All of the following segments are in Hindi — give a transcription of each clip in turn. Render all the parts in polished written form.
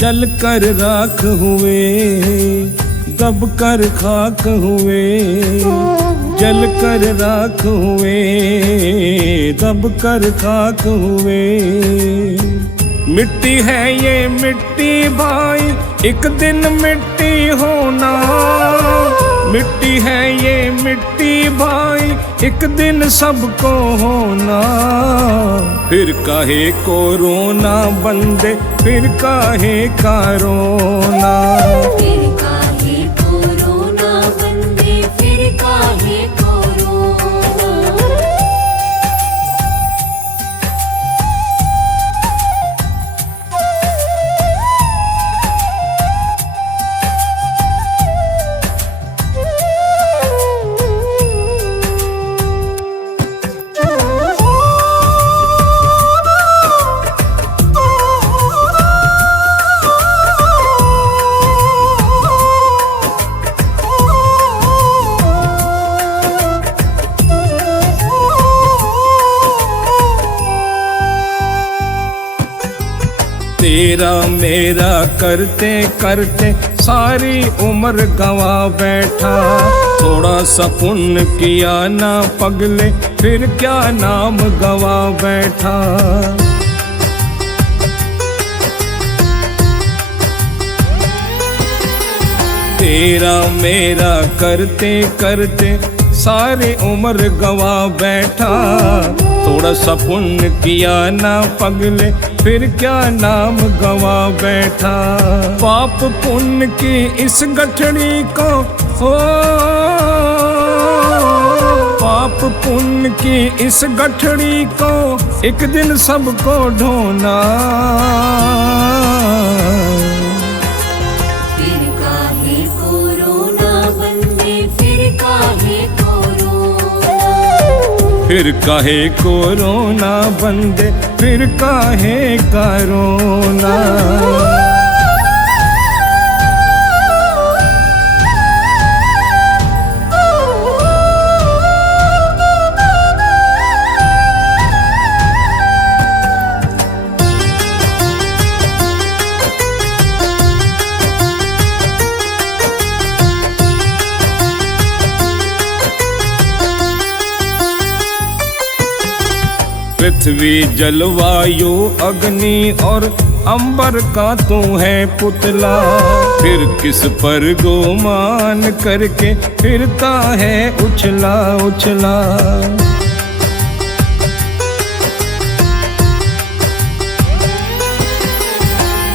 जल कर राख हुए, दब कर खाक हुए, जल कर राख हुए, दब कर खाक हुए। मिट्टी है ये मिट्टी भाई, एक दिन मिट्टी होना। मिट्टी है ये मिट्टी भाई, एक दिन सबको होना। फिर काहे को रोना बंदे, फिर काहे का रोना। फिर काहे को रोना बंदे, फिर काहे को रोना। तेरा मेरा करते करते सारी उम्र गवा बैठा। थोड़ा सा पुण्य किया ना पगले, फिर क्या नाम गवा बैठा। तेरा मेरा करते करते सारी उम्र गवा बैठा। थोड़ा सा पुण्य किया ना पगले, फिर क्या नाम गवा बैठा। पाप पुण्य की इस गठड़ी को हो, पाप पुण्य की इस गठड़ी को एक दिन सबको ढोना। फिर काहे को रोना बंदे, फिर काहे को रोना। फिर काहे को रोना बंदे, फिर काहे का रोना। पृथ्वी जलवायु अग्नि और अंबर का तू है पुतला। फिर किस पर गोमान करके फिरता है उछला उछला।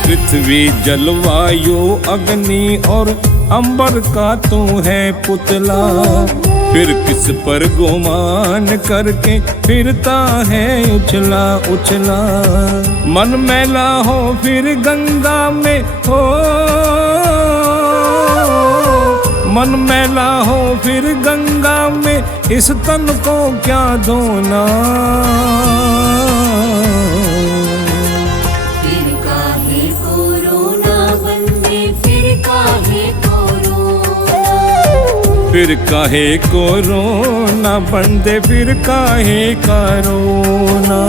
पृथ्वी जलवायु अग्नि और अंबर का तू है पुतला। फिर किस पर गुमान करके फिरता है उछला उछला। मन मैला हो फिर गंगा में हो, मन मैला हो फिर गंगा में, इस तन को क्या धोना। फिर काहे को रोना बंदे, फिर काहे को रोना। फिर काहे को रोना बंदे, फिर काहे का रोना।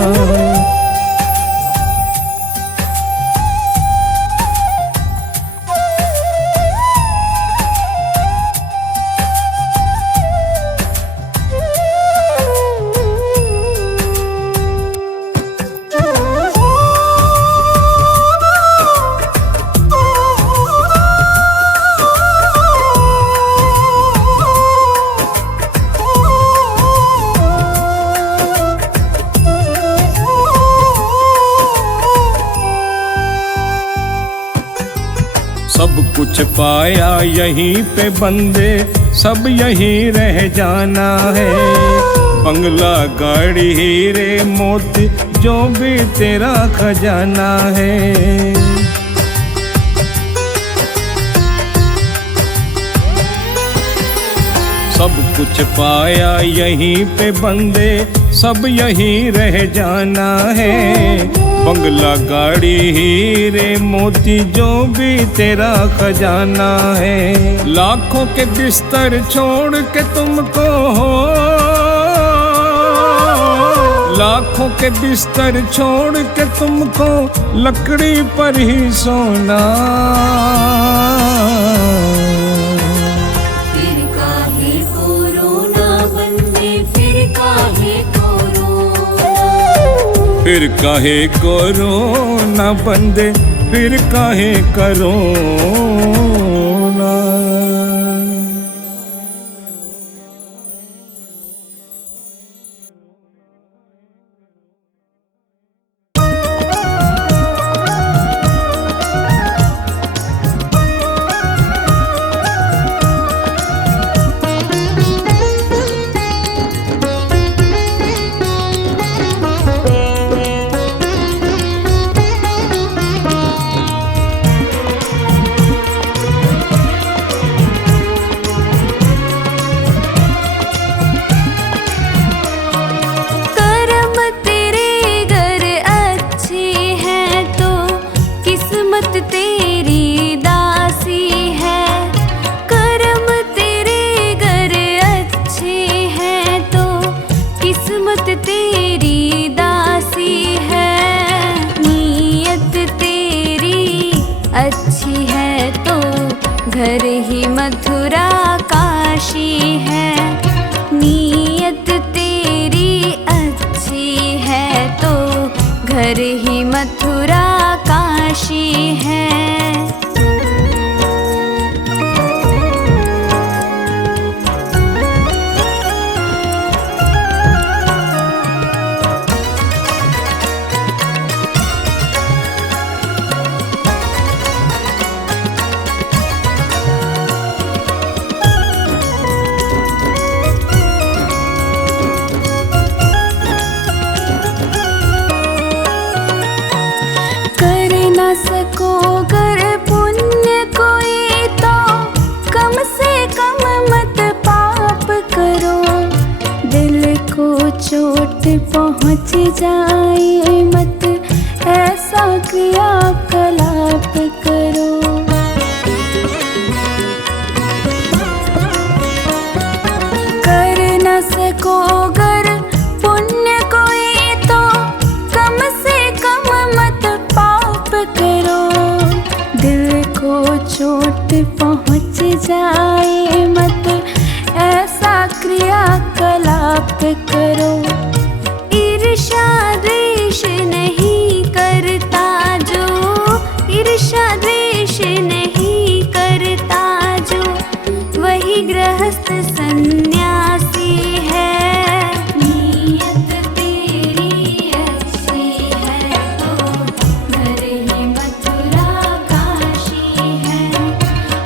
सब कुछ पाया यहीं पे बंदे, सब यहीं रह जाना है। बंगला गाड़ी हीरे मोती जो भी तेरा खजाना है। सब कुछ पाया यहीं पे बंदे, सब यहीं रह जाना है। बंगला गाड़ी हीरे मोती जो भी तेरा खजाना है। लाखों के बिस्तर छोड़ के तुमको हो, लाखों के बिस्तर छोड़ के तुमको लकड़ी पर ही सोना। फिर काहे कोरोना बंदे, फिर काहे कोरोना, फिर काहे कोरोना बंदे, फिर काहे करोना। तेरी दासी है, नीयत तेरी अच्छी है तो घर ही मथुरा काशी है। नीयत तेरी अच्छी है तो घर ही मथुरा काशी है। सको कर पुण्य कोई तो कम से कम मत पाप करो। दिल को चोट पहुँच जाए मत ऐसा क्रियाकलाप करो। कर न सको गर पुण्य कोई तो कम से कम मत पाप करो। दिल को चोट पहुँच जाए मत ऐसा क्रियाकलाप करो। ईर्ष्या द्वेष नहीं करता जो, ईर्ष्या द्वेष नहीं करता जो, वही गृहस्थ सन्यासी है। नीयत तेरी अच्छी है तो घर ही मथुरा काशी है।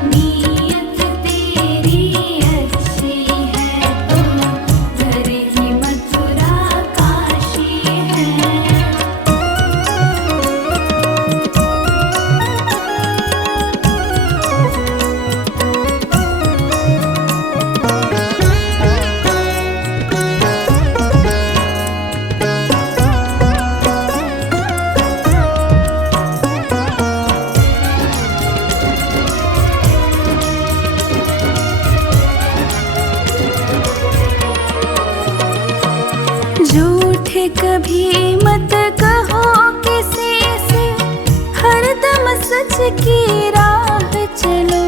नीयत तेरी अच्छी है तो घर ही मथुरा काशी है। झूठ कभी मत कहो किसी से, हरदम सच की राह चलो।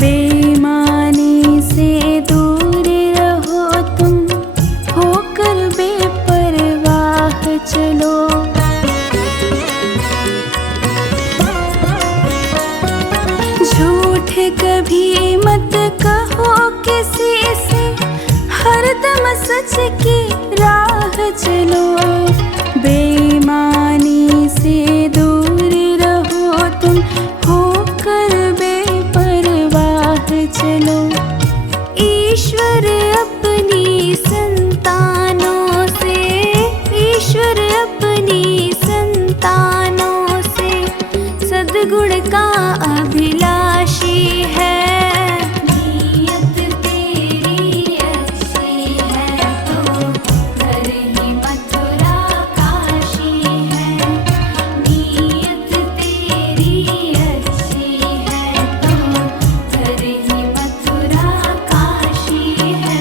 बेईमानी से दूर रहो तुम, होकर बेपरवाह चलो। झूठ कभी मत कहो किसी से, हरदम सच की राह चलो। बेईमानी से दूर रहो तुम, होकर बेपरवाह चलो। ईश्वर अपनी संतानों से, ईश्वर अपनी संतानों से सद्गुण का अभिलाषी है। नीयत तेरी अच्छी है तो घर ही मथुरा काशी है। नीयत तेरी अच्छी है तो घर ही मथुरा काशी है।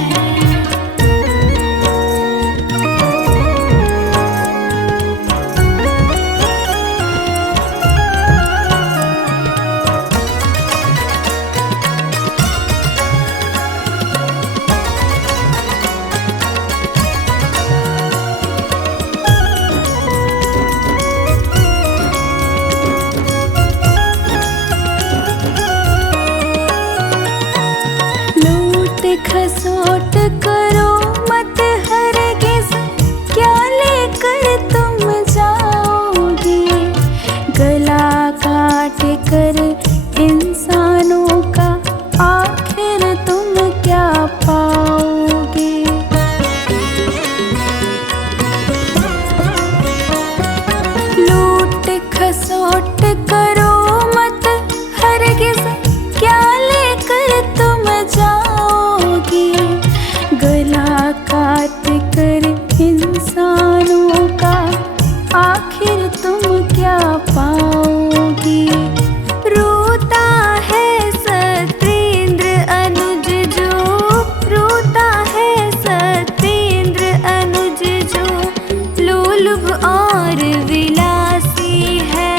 करो मत हरगिज़, क्या लेकर तुम जाओगे। गला काट कर इंसानों का आखिर तुम क्या पाओगे। लूट खसोट करो मत हरगिज़, क्या लेकर तुम जाओगे। गला काट कर इंसानों का आखिर तुम क्या पाओगे। रोता है सत्येंद्र अनुज जो, रोता है सत्येंद्र अनुज जो, लोलुभ और विलासी है।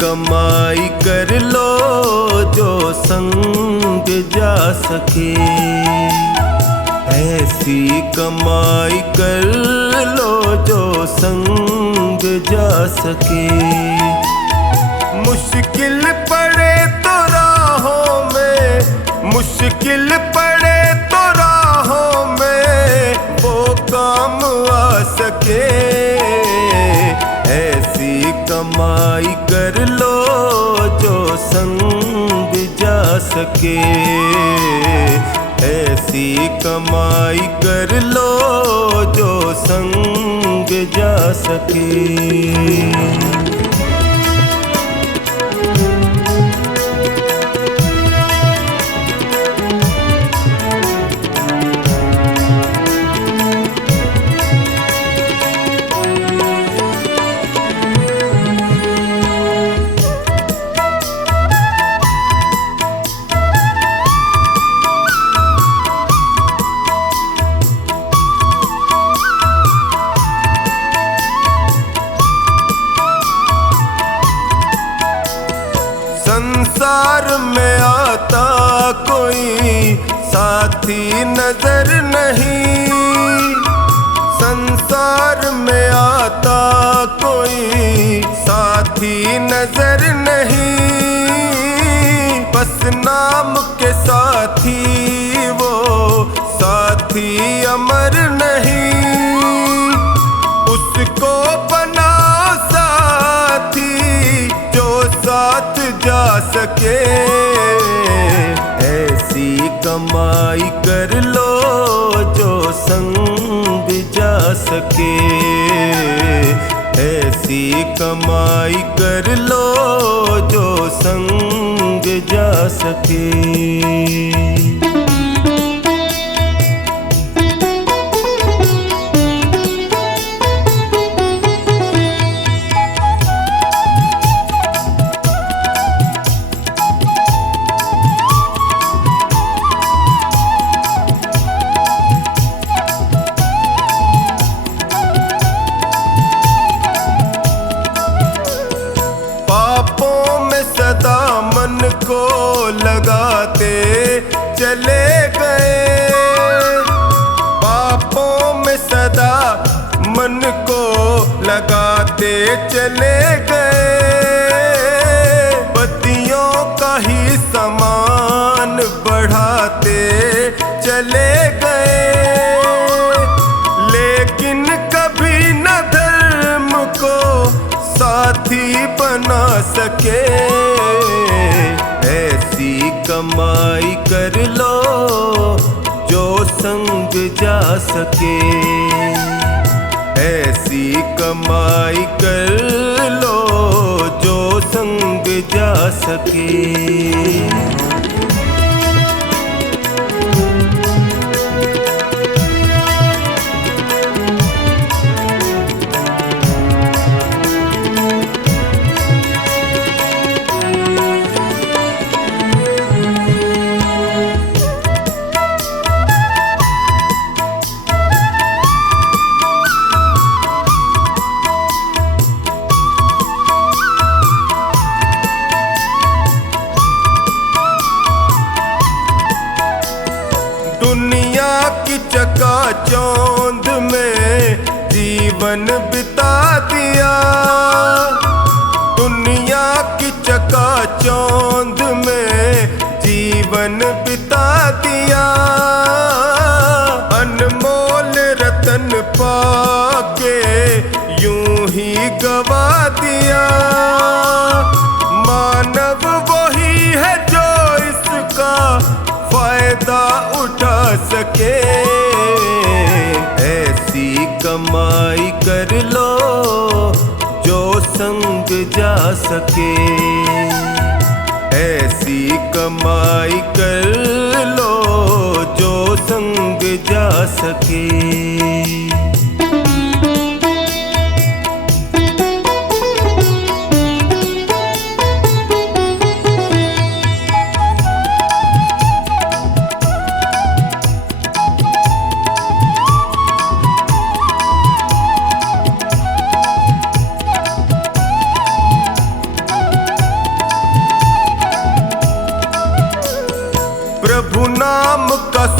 कमाई कर लो जो संग जा सके, ऐसी कमाई कर लो जो संग जा सके। मुश्किल पड़े तो राहों में, मुश्किल पड़े तो राहों में वो काम आ सके, ऐसी कमाई कर लो जो संग जा सके, ऐसी कमाई कर लो जो संग जा सके। संसार में आता कोई साथी नजर नहीं, संसार में आता कोई साथी नजर नहीं, बस नाम के साथी वो साथी अमर नहीं, उसको बनाओ साथी जो साथ जा सके, ऐसी कमाई कर लो जो संग जा सके, ऐसी कमाई कर लो जो संग जा सके। पापों में सदा मन को लगाते चले गए, पापों में सदा मन को लगाते चले गए, बत्तियों का ही समान बढ़ाते चले गए, लेकिन कभी न धर्म को साथी बना सके, ऐसी कमाई कर लो जो संग जा सके, ऐसी कमाई कर लो जो संग जा सके। दुनिया की चकाचौंध में जीवन बिता दिया, दुनिया की चकाचौंध में जीवन बिता दिया, अनमोल रतन पाके यूं ही गवा दिया, मानव वही है जो इसका फायदा उठा सके, ऐसी कमाई कर लो जो संग जा सके, ऐसी कमाई कर लो जो संग जा सके।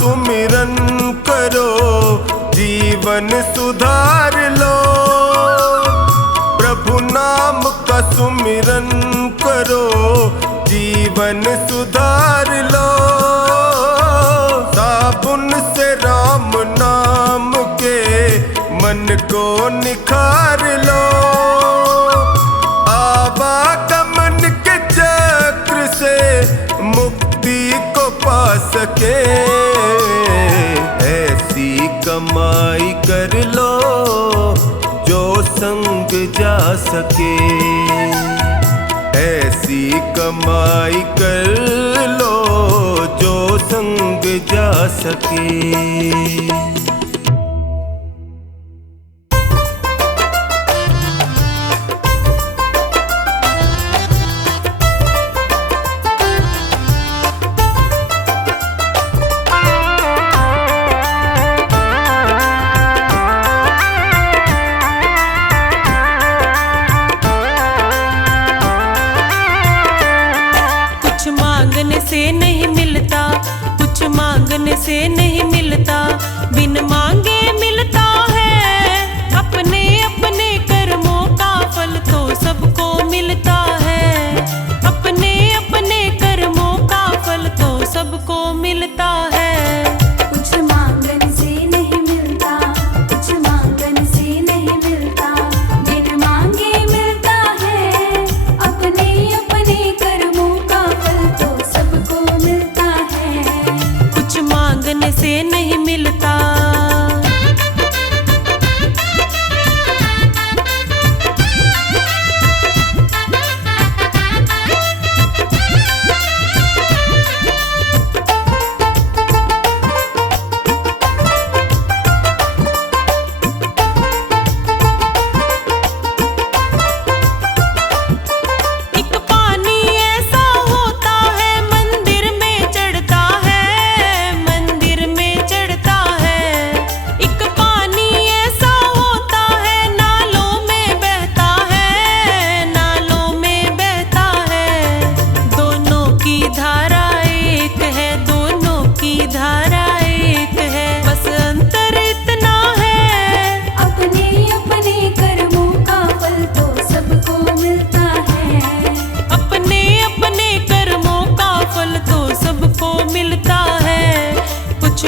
सुमिरन करो जीवन सुधार लो। प्रभु नाम का सुमिरन करो जीवन सुधार लो। साबुन से राम नाम के मन को निखार लो। आवागमन के चक्र से मुक्ति को पा सके ऐसी कमाई कर लो जो संग जा सके। ऐसी कमाई कर लो जो संग जा सके। से नहीं मिलता, कुछ मांगने से नहीं मिलता, बिन मांगे मिलता है। अपने अपने कर्मों का फल तो सबको मिलता है। अपने अपने कर्मों का फल तो सबको मिलता है। कुछ मांगने से नहीं मिलता, कुछ मांगने से नहीं मिलता, बिन मांगे मिलता है। अपने अपने कर्मों का फल तो सबको मिलता है। कुछ मांगने से नहीं मिलता।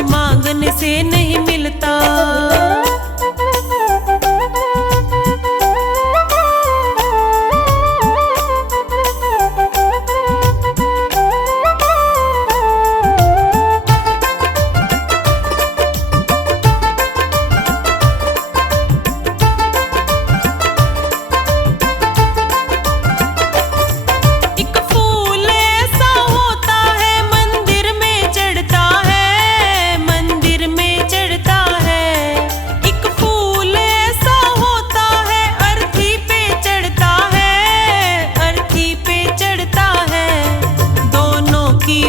मांगने से नहीं मिलता।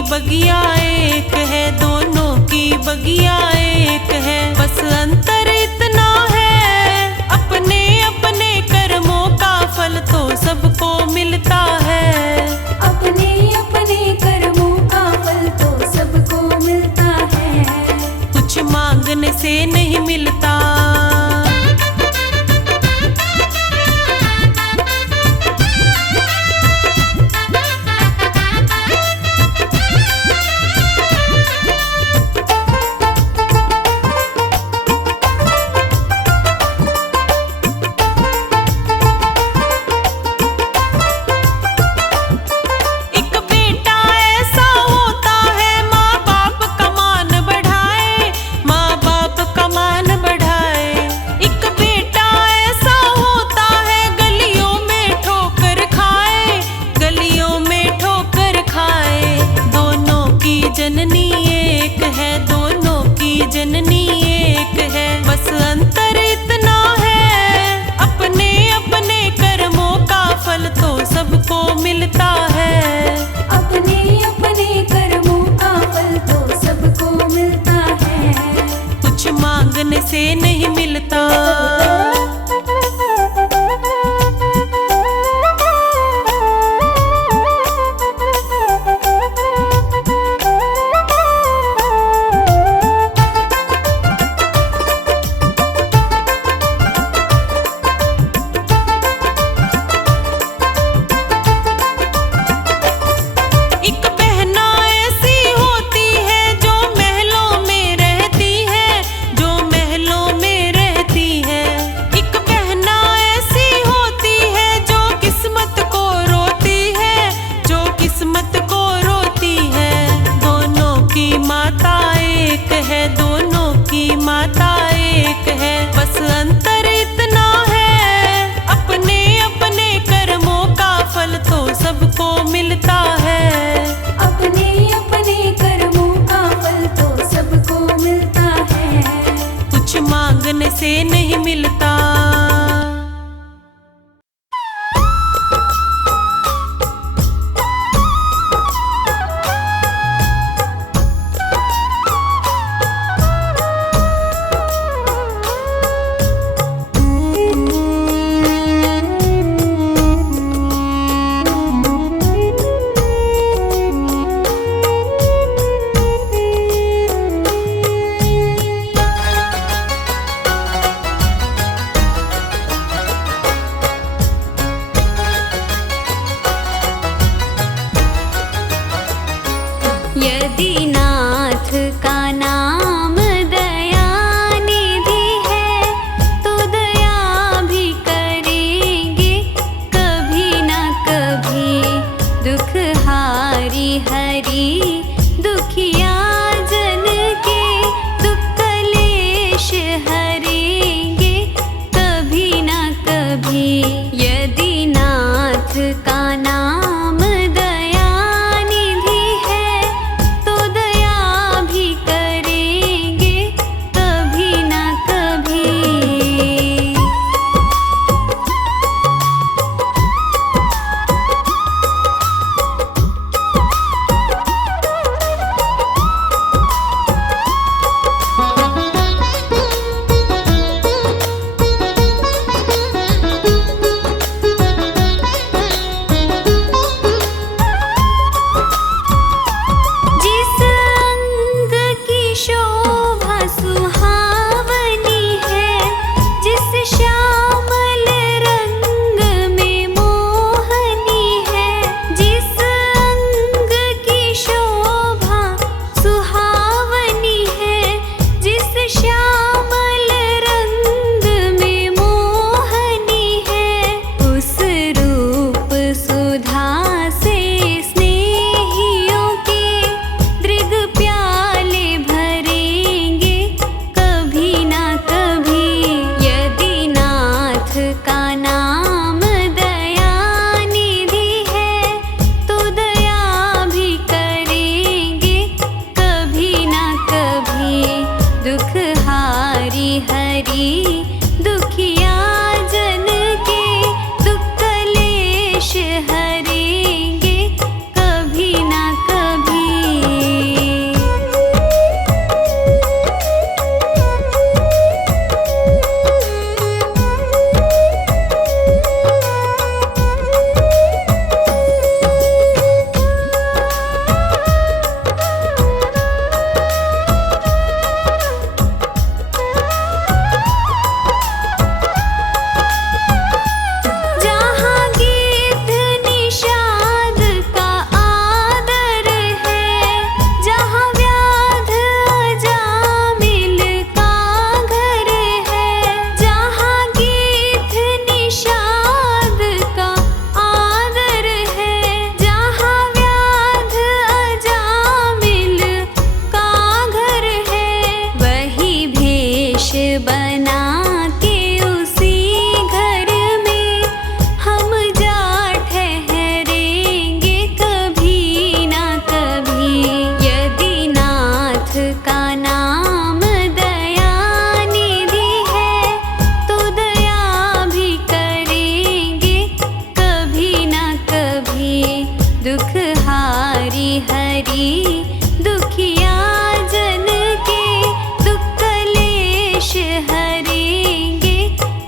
बगिया एक है, दोनों की बगिया एक है, बस अंतर इतना है। अपने अपने कर्मों का फल तो सबको मिलता है। अपने अपने कर्मों का फल तो सबको मिलता है। कुछ मांगने से नहीं मिलता। जननी एक है, दोनों की जननी एक है, बस अंतर इतना है। अपने अपने कर्मों का फल तो सबको मिलता है। अपने अपने कर्मों का फल तो सबको मिलता है। कुछ मांगने से नहीं मिलता। एक है, दोनों की माता एक है। बस अंतर इतना है, अपने अपने कर्मों का फल तो सबको मिलता है। अपने अपने कर्मों का फल तो सबको मिलता है। कुछ मांगने से नहीं मिलता। यदि नाथ का नाम दया निधि है, तो दया भी करेंगे कभी न कभी। दुख हारी हरि दुखिया जन के, दुख कलेश हरेंगे कभी न कभी। यदि नाथ का नाम दया निधि है, तो दया भी करेंगे कभी न कभी। जिस अंग की शोभा सुहावनी है, जिस श्यामल रंग में मोहनी है। जिस अंग की शोभा सुहावनी है, जिस श्यामल रंग में मोहनी है। उस रूप सुधा से स्नेहियों के दृग प्याले भरेंगे कभी न कभी। यदि नाथ का नाम दया निधि है, तो दया भी करेंगे कभी न कभी। दुख हारी हरि दुखिया जन के, दुख कलेश हरेंगे कभी न कभी। जहाँ गीत निषाद का आदर है, जहाँ व्याध अजामिल का घर है। जहाँ गीत निषाद का आदर है, जहाँ व्याध अजामिल का घर है। वही भेष बना के उसी घर में हम जा ठहरेंगे कभी न कभी। यदि नाथ का नाम दया निधि है, तो दया भी करेंगे कभी न कभी। दुख हारी हरि दुखिया जन के, दुख कलेश हरेंगे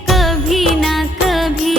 कभी न कभी।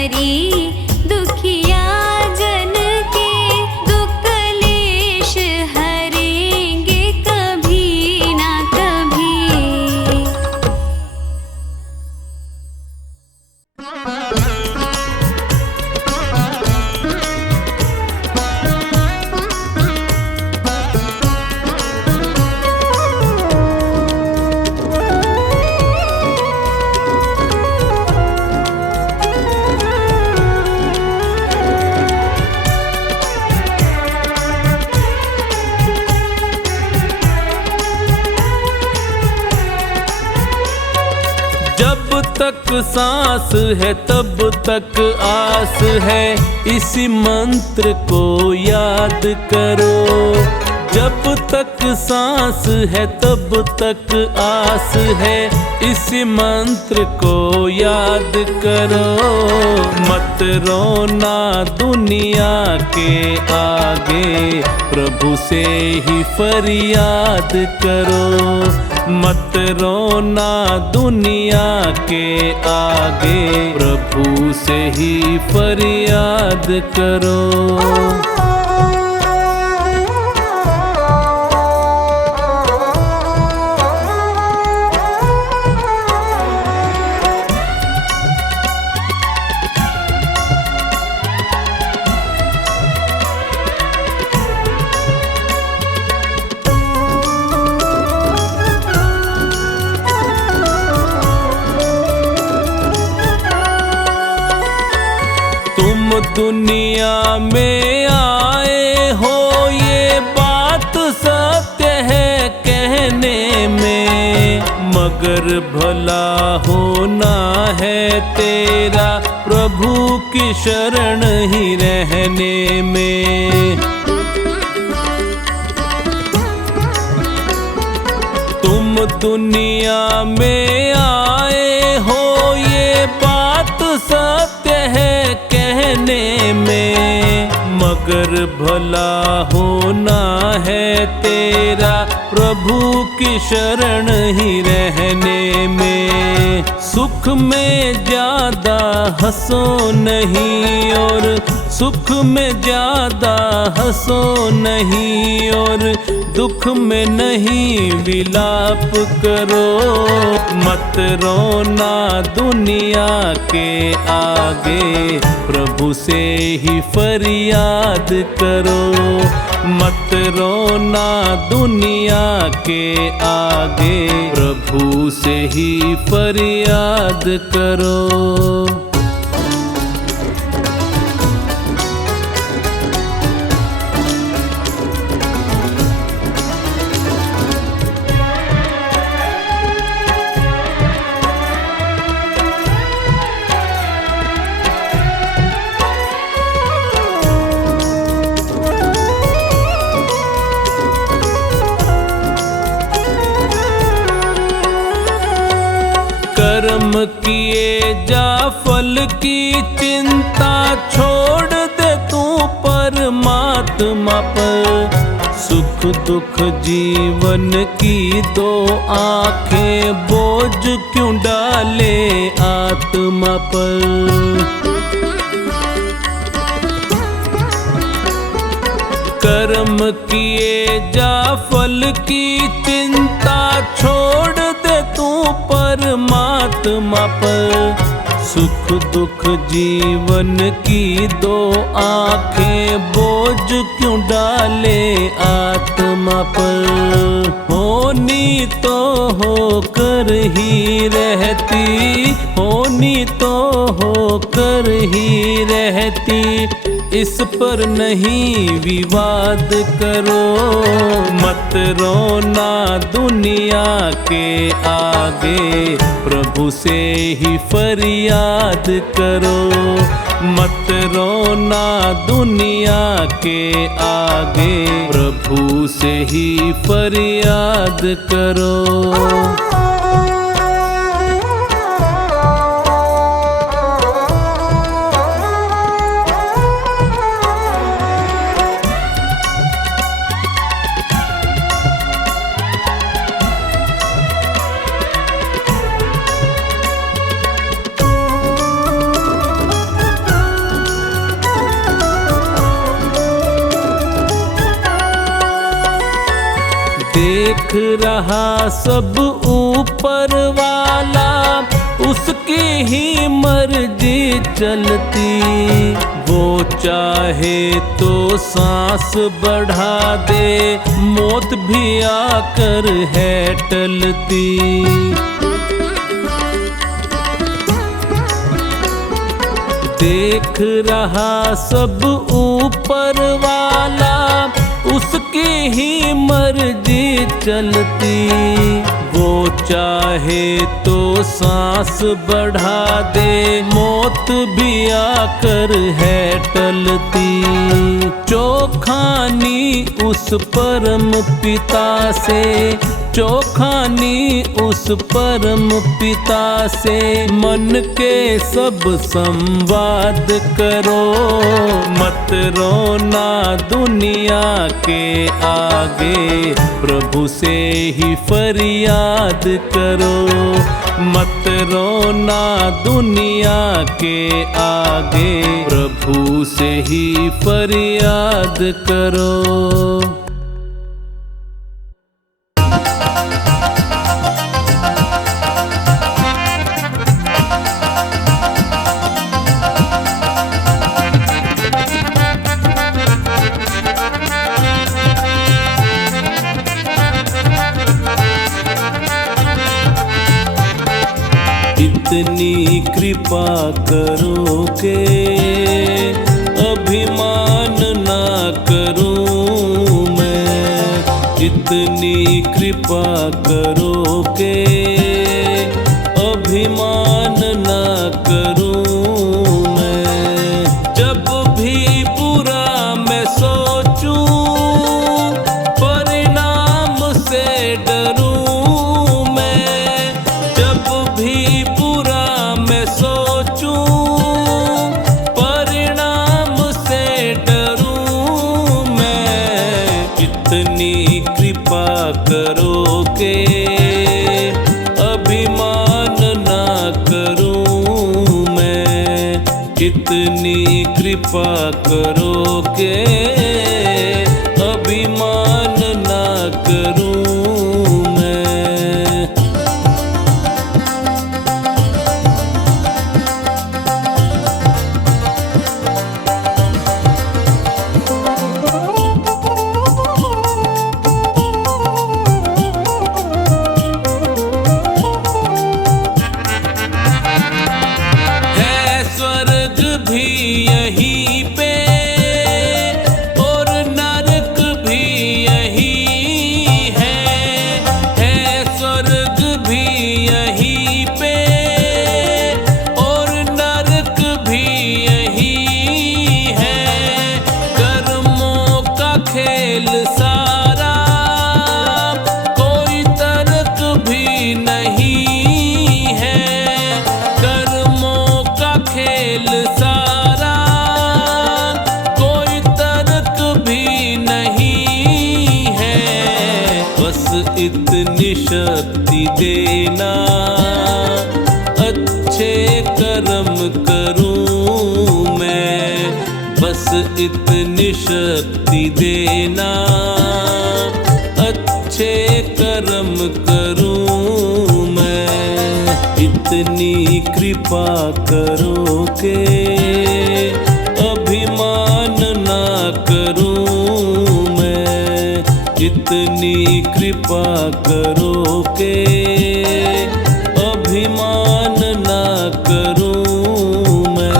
हरि दुखिया जन के दुख क्लेश हरेंगे कभी ना कभी। जब तक सांस है तब तक आस है, इसी मंत्र को याद करो। जब तक सांस है तब तक आस है, इसी मंत्र को याद करो। मत रोना दुनिया के आगे, प्रभु से ही फरियाद करो। मत रोना दुनिया के आगे, प्रभु से ही फरियाद करो। दुनिया में आए हो ये बात सत्य है कहने में, मगर भला होना है तेरा प्रभु की शरण ही रहने में। तुम दुनिया में आए हो ये बात सत्य है कहने में, मगर भला होना है तेरा प्रभु की शरण ही रहने में। सुख में ज्यादा हंसो नहीं और सुख में ज्यादा हंसो नहीं, और दुख में नहीं विलाप करो। मत रोना दुनिया के आगे, प्रभु से ही फरियाद करो। मत रोना दुनिया के आगे, प्रभु से ही फरियाद करो। कर्म किए जा फल की चिंता छोड़ दे तू परमात्मा पर। सुख दुख जीवन की दो आंखें, बोझ क्यों डाले आत्मा पर। कर्म किए जा फल की चिंता छोड़ दे तू परमात्मा पर। सुख दुख जीवन की दो आंखें, बोझ क्यों डाले आत्मा पर। होनी तो होकर ही रहती, होनी तो होकर ही रहती, इस पर नहीं विवाद करो। मत रोना दुनिया के आगे, प्रभु से ही फरियाद करो। मत रोना दुनिया के आगे, प्रभु से ही फरियाद करो। रहा सब ऊपर वाला, उसकी ही मर्जी चलती। वो चाहे तो सांस बढ़ा दे, मौत भी आकर है टलती। देख रहा सब ऊपर वाला, उसकी ही मर्जी चलती। वो चाहे तो सांस बढ़ा दे, मौत भी आकर है टलती। चौखानी उस परम पिता से, चौखानी उस परम पिता से, मन के सब संवाद करो। मत रोना दुनिया के आगे, प्रभु से ही फरियाद करो। मत रोना दुनिया के आगे, प्रभु से ही फरियाद करो। इतनी कृपा करो के अभिमान ना करूं मैं। इतनी कृपा करो के अभिमान ना करूं मैं। जब भी बुरा मैं सोचूं, परिणाम से डरूं मैं। जब भी मैं सोचूं, परिणाम से डरूं मैं। इतनी कृपा करो के अभिमान ना करूं मैं। इतनी कृपा करो के अभिमान ना करूं मैं। यहीं पे और नरक भी यहीं है स्वर्ग भी यहीं पे और नरक भी यहीं है। कर्मों का खेल सारा, कोई तर्क भी नहीं है। कर्मों का खेल सारा, कोई तर्क भी नहीं है। बस इतनी शक्ति देना, अच्छे कर्म करूं मैं। बस इतनी शक्ति देना, अच्छे कर्म करूं मैं। इतनी कृपा करो के अभिमान ना करूं मैं। इतनी कृपा करो के अभिमान ना करूं मैं।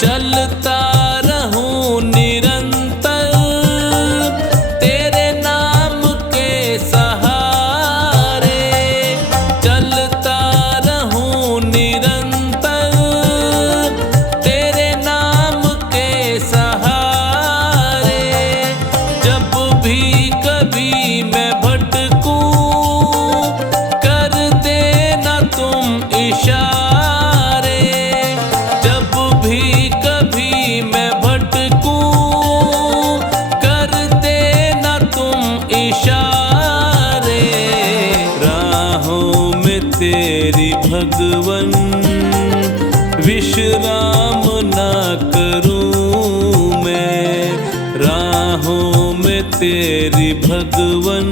चलता रहूं निरंतर, तेरी भगवन विश्राम ना करूं मैं, राहों में तेरी भगवन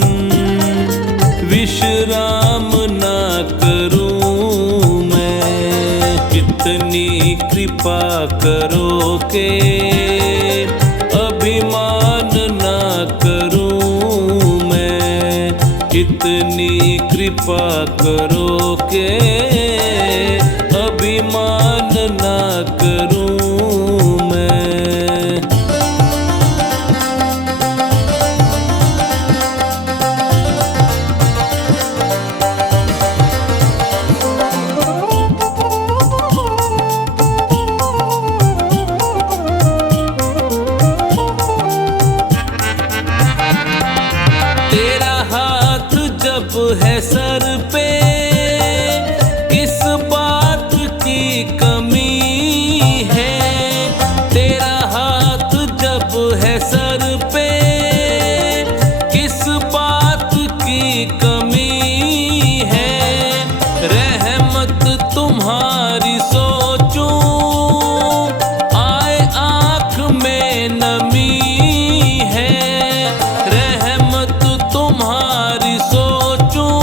विश्राम ना करूं मैं। कितनी कृपा करो के अभिमान ना करूं मैं, कितनी कृपा करो के अभिमान ना करूं मैं। तेरा हाथ जब है सर पे, किस बात की कमी है। तेरा हाथ जब है सर पे, किस बात की कमी है। रहमत तुम्हारी सोचूं, आए आँख में नमी है। रहमत तुम्हारी सोचूं,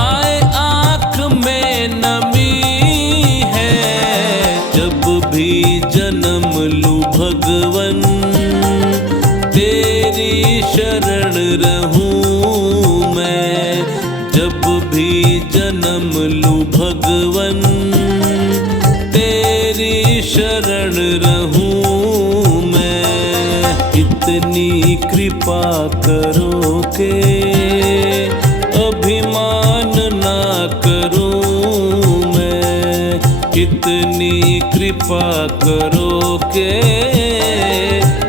आए आँख में नमी है। जब भी जन्म लूं भगवन, तेरी शरण रहूं मैं। जब भी जन्म लूं भगवन, तेरी शरण रहूं मैं। इतनी कृपा करो के अभिमान ना करूं मैं, कितनी कृपा करो के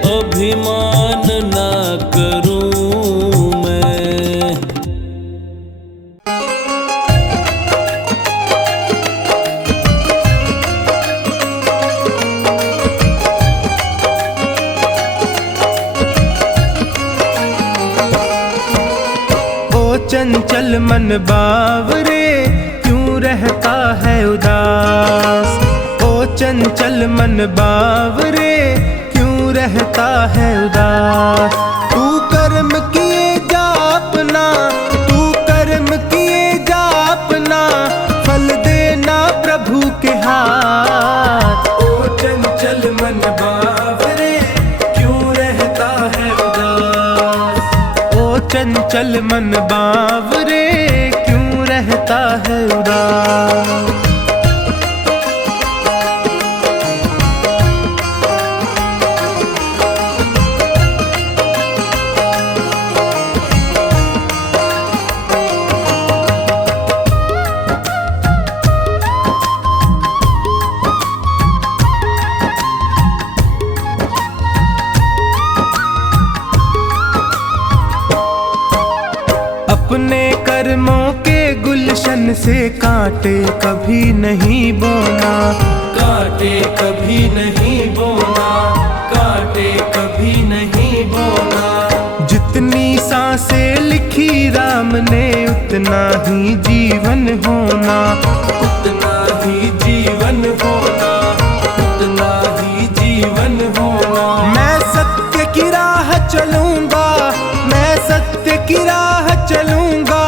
अभिमान ना करूं मैं। चंचल मन बावरे क्यों रहता है उदास। ओ चंचल मन बावरे क्यों रहता है उदास। तू कर्म किए जा अपना, तू कर्म किए जा अपना, फल देना प्रभु के हाथ। ओ चंचल मन बावरे क्यों रहता है उदास। ओ चंचल मन बावरे क्यों रहता है उदास। अपने कर्मों के गुलशन से कांटे कभी नहीं बोना, कांटे कभी नहीं बोना, कांटे कभी नहीं बोना। जितनी सांसें लिखी राम ने उतना ही जीवन होना, उतना ही जीवन होना, उतना ही जीवन होना। मैं सत्य की राह चलूंगा, मैं सत्य की राह चलूंगा,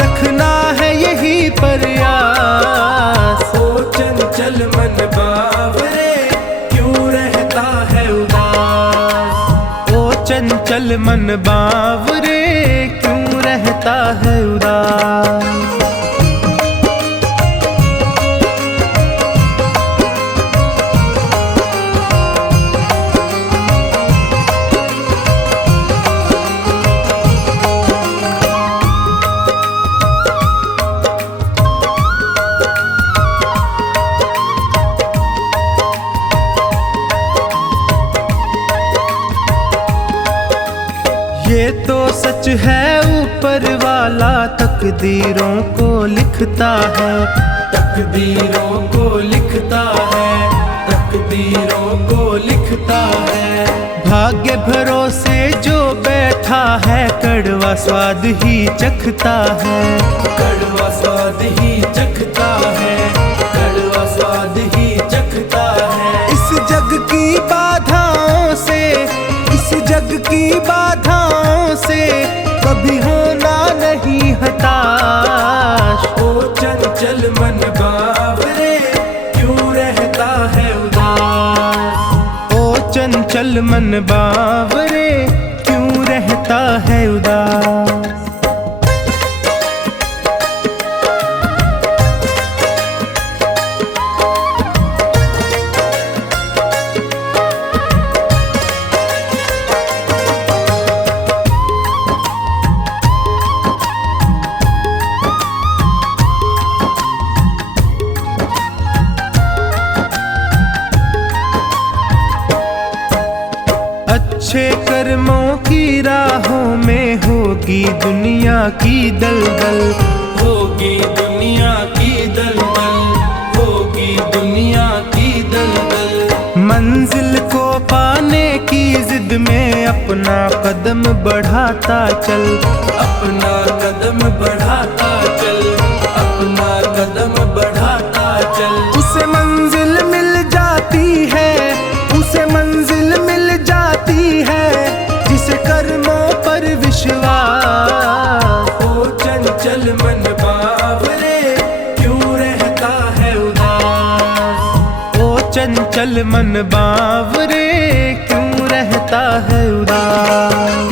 रखना है यही प्रयास। ओ चंचल मन बावरे क्यों रहता है उदास। ओ चंचल मन बावरे क्यों रहता है उदास। ये तो सच है ऊपर वाला तकदीरों को लिखता है, तकदीरों को लिखता है, तकदीरों को लिखता है। भाग्य भरोसे जो बैठा मीठा है कड़वा स्वाद ही चखता है, कड़वा स्वाद ही चखता है, कड़वा स्वाद ही चखता है। इस जग की बाधाओं से, इस जग की बाधाओं से कभी होना नहीं हताश। ओ चंचल मन बावरे क्यों रहता है उदास, ओ चंचल मन बावरे क्यों रहता है उदास। अच्छे कर्मों की राहों में होगी दुनिया की दलदल, होगी दुनिया की दलदल, होगी दुनिया की दलदल। मंजिल को पाने की जिद में अपना कदम बढ़ाता चल, अपना कदम बढ़ाता चल, अपना कदम बढ़ाता चल। उसे मंजिल मिल जाती है, उसे मंजिल मिल जाती है जिसे कर्मों पर विश्वास। ओ चंचल मन बावरे क्यों रहता है उदास, ओ चंचल मन बावरे क्यों रहता है उदास।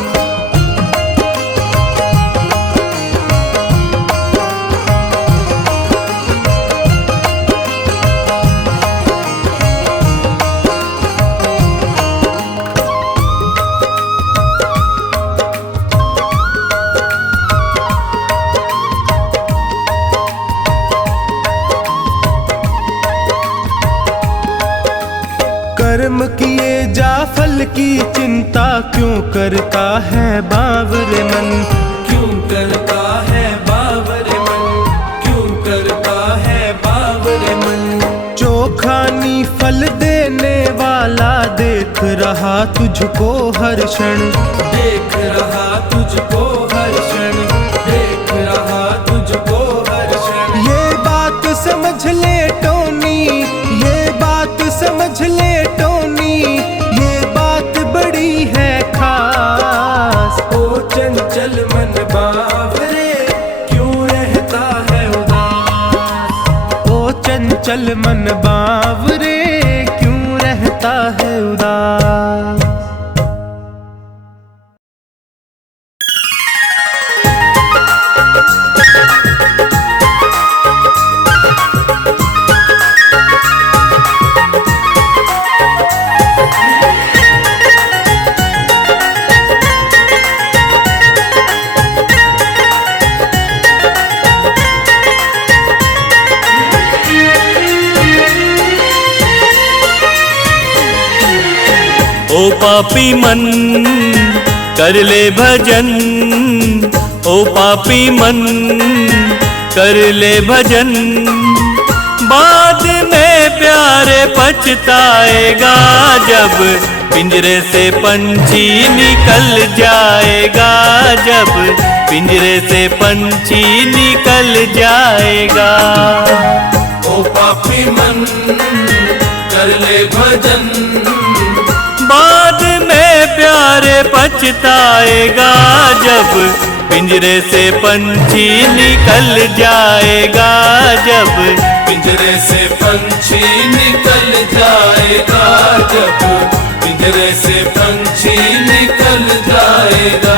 कर्म किए जा फल की चिंता क्यों करता है बावरे मन, क्यों करता है बावरे मन, क्यों करता है बावरे मन। चोखानी फल देने वाला देख रहा तुझको हर क्षण, देख रहा तुझको हर क्षण, देख रहा तुझको हर क्षण। ये बात समझ ले टोनी, ये बात समझ ले टोनी, ये बात बड़ी है खास। ओ चंचल मन बावरे क्यों रहता है उदास, ओ चंचल मन बावरे क्यों रहता है उदास। ओ पापी मन कर ले भजन, ओ पापी मन कर ले भजन। बाद में प्यारे पछताएगा जब पिंजरे से पंछी निकल जाएगा, जब पिंजरे से पंछी निकल जाएगा। ओ पापी मन कर ले भजन, बाद में प्यारे पछताएगा जब पिंजरे से पंछी निकल जाएगा, जब पिंजरे से पंछी निकल जाएगा, जब पिंजरे से पंछी निकल जाएगा,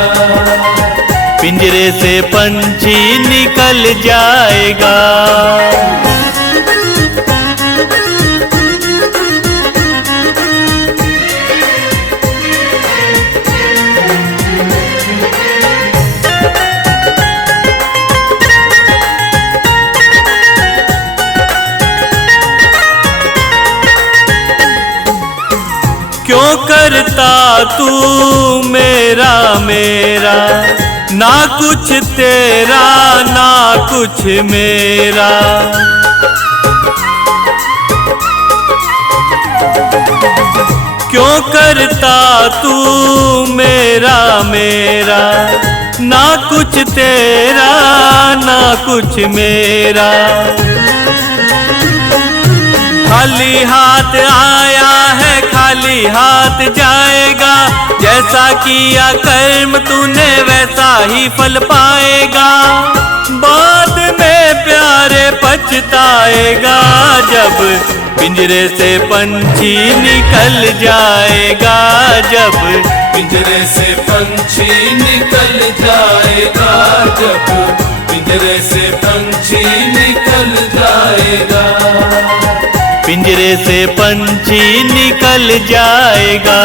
पिंजरे से पंछी निकल जाएगा। क्यों करता तू मेरा मेरा, ना कुछ तेरा ना कुछ मेरा। क्यों करता तू मेरा मेरा, ना कुछ तेरा ना कुछ मेरा। खाली हाथ आया है खाली हाथ जाएगा, जैसा किया कर्म तूने वैसा ही फल पाएगा। बाद में प्यारे पछताएगा, जब पिंजरे से पंछी निकल जाएगा, जब पिंजरे से पंछी निकल जाएगा, जब पिंजरे से पंछी निकल जाएगा। पिंजरे से पंछी निकल जाएगा।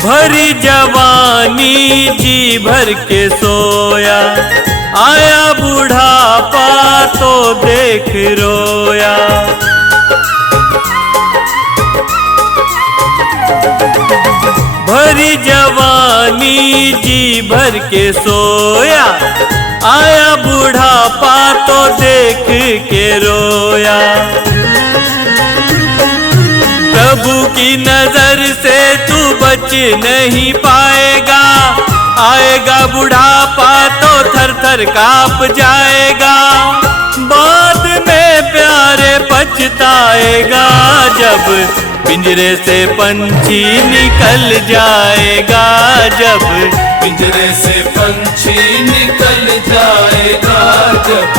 भरी जवानी जी भर के सोया, आया बुढ़ापा तो देख रोया। भरी जवानी जी भर के सोया, आया बुढ़ापा तो देख के रोया। प्रभु की नजर से तू बच नहीं पाएगा, आएगा बुढ़ापा तो थर थर कांप जाएगा। बाद में प्यारे पछताएगा, जब पिंजरे से पंछी निकल जाएगा, जब पिंजरे से पंछी निकल जाएगा, जब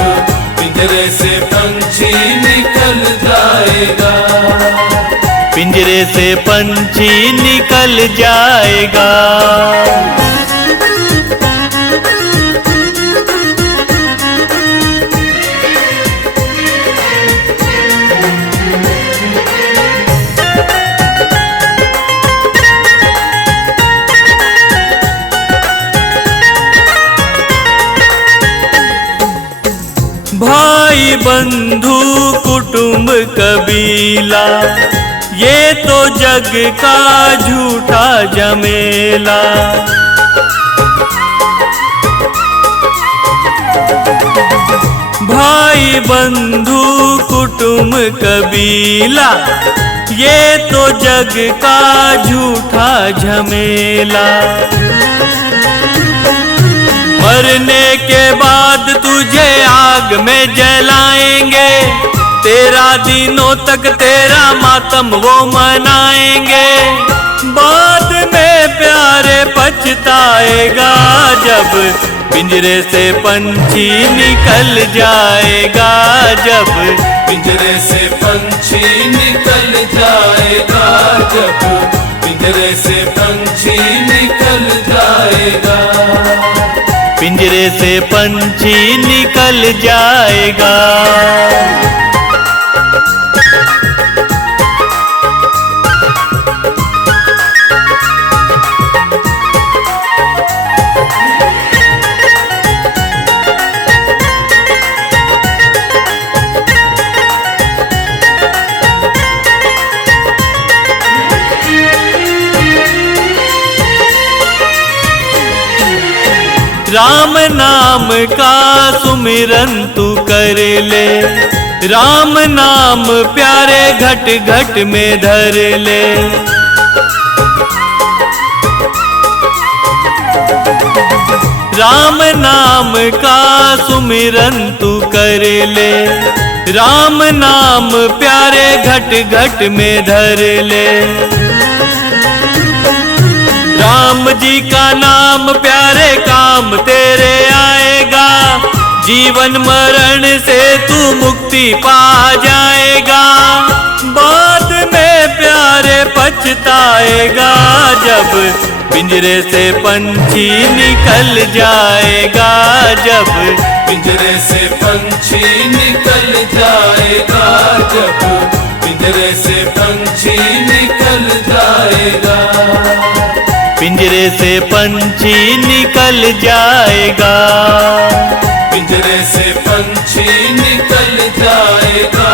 पिंजरे से पंछी निकल जाएगा। पिंजरे से पंछी निकल जाएगा। भाई बंधु कुटुंब कबीला, ये तो जग का झूठा जमेला। भाई बंधु कुटुंब कबीला, ये तो जग का झूठा झमेला। मरने के बाद तुझे आग में जलाएंगे, तेरा दिनों तक तेरा मातम वो मनाएंगे। बाद में प्यारे पछताएगा, जब पिंजरे से पंछी निकल जाएगा, जब पिंजरे से पंछी निकल जाएगा, जब पिंजरे से पंछी निकल जाएगा। पिंजरे से पंछी निकल जाएगा। राम नाम का सुमिरन तू कर ले, राम नाम प्यारे घट घट में धर ले। राम नाम का सुमिरन तू कर ले, राम नाम प्यारे घट घट में धर ले। राम जी का नाम प्यारे काम तेरे आएगा, जीवन मरण से तू मुक्ति पा जाएगा। बाद में प्यारे पछताएगा, जब पिंजरे से पंछी निकल जाएगा, जब पिंजरे से पंछी निकल जाएगा, जब पिंजरे से पंछी निकल जाएगा। पिंजरे से पंछी निकल जाएगा, पिंजरे से पंछी निकल जाएगा।